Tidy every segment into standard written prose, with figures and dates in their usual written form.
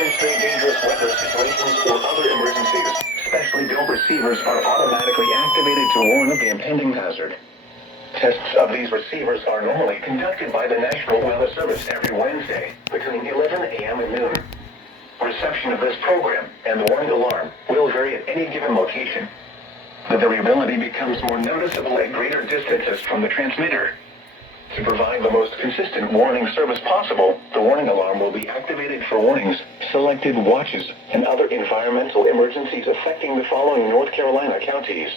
anticipate dangerous weather situations or other emergencies. Specially built receivers are automatically activated to warn of the impending hazard. Tests of these receivers are normally conducted by the National Weather Service every Wednesday between 11 a.m. and noon. Reception of this program and the warning alarm will vary at any given location. The variability becomes more noticeable at greater distances from the transmitter. To provide the most consistent warning service possible, the warning alarm will be activated for warnings, selected watches, and other environmental emergencies affecting the following North Carolina counties: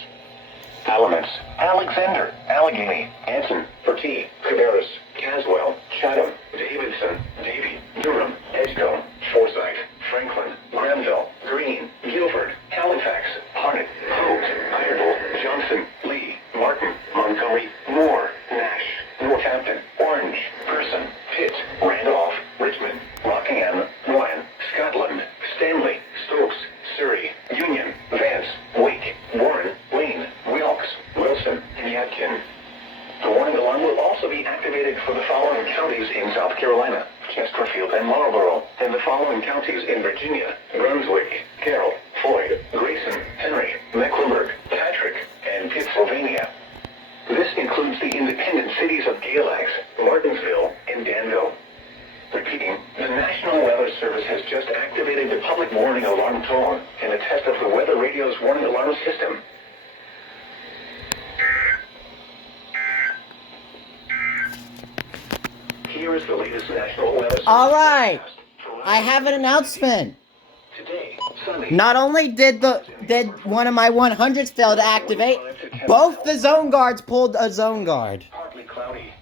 Alamance, Alexander, Allegheny, Anson, Bertie, Cabarrus, Caswell, Chatham, Davidson, Davie, Durham, Edgecombe, Forsyth, Franklin, Granville, Greene, Guilford, Halifax, Harnett, Holt, Iredell, Johnson, Lee, Martin, Montgomery, Moore, Nash, Northampton, Orange, Person, Pitt, Randolph, Richmond, Rockingham, Rowan, Scotland, Stanley, Stokes, Surrey, Union, Vance, Wake, Warren, Lane, Wilkes, Wilson, and Yadkin. The warning alarm will also be activated for the following counties in South Carolina: Chesterfield and Marlborough, and the following counties in Virginia: Brunswick, Carroll, Floyd, Grayson, Henry, Mecklenburg, Patrick, and Pittsylvania. This includes the independent cities of Galax, Martinsville, and Danville. Repeating, the National Weather Service has just activated the public warning alarm tone and a test of the weather radio's warning alarm system. Here is the latest National Weather Service. All right, I have an announcement. Today, Sunday. Not only did one of my 100s fail to activate, both the zone guards pulled a zone guard. Partly cloudy.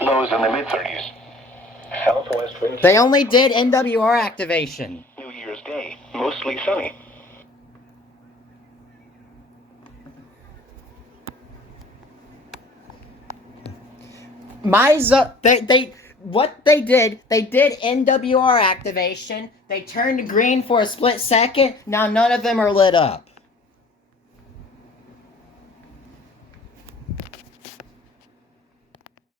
Lows in the mid-30s. Southwest winds. They only did NWR activation. New Year's Day, mostly sunny. What they did NWR activation. They turned green for a split second. Now none of them are lit up.